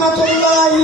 রহমতুল্লাহি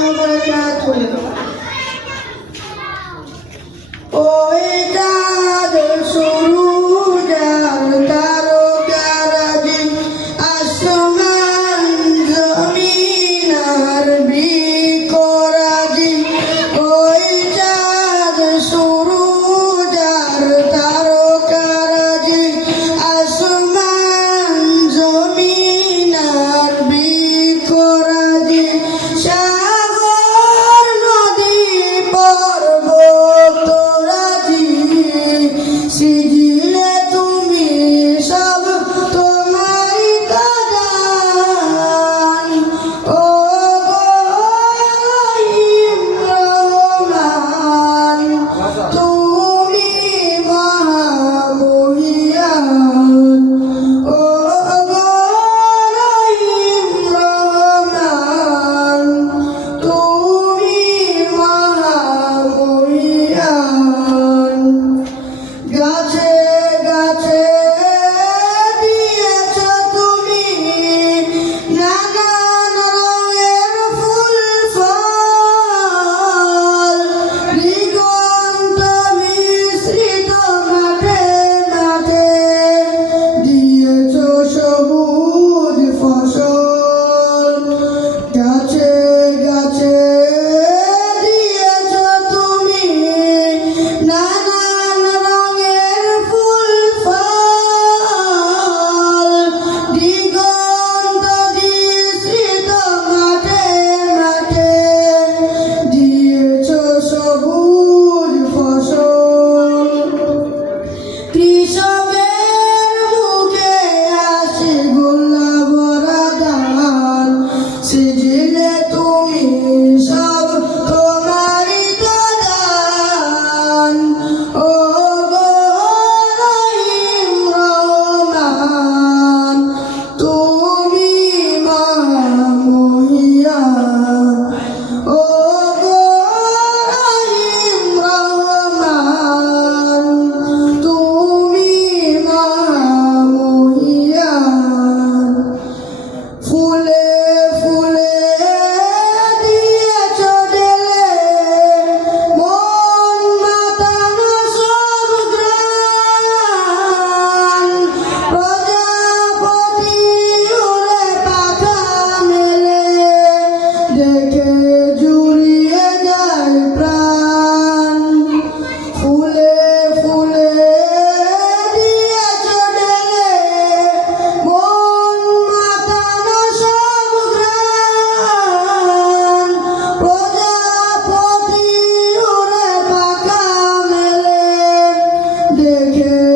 দেখে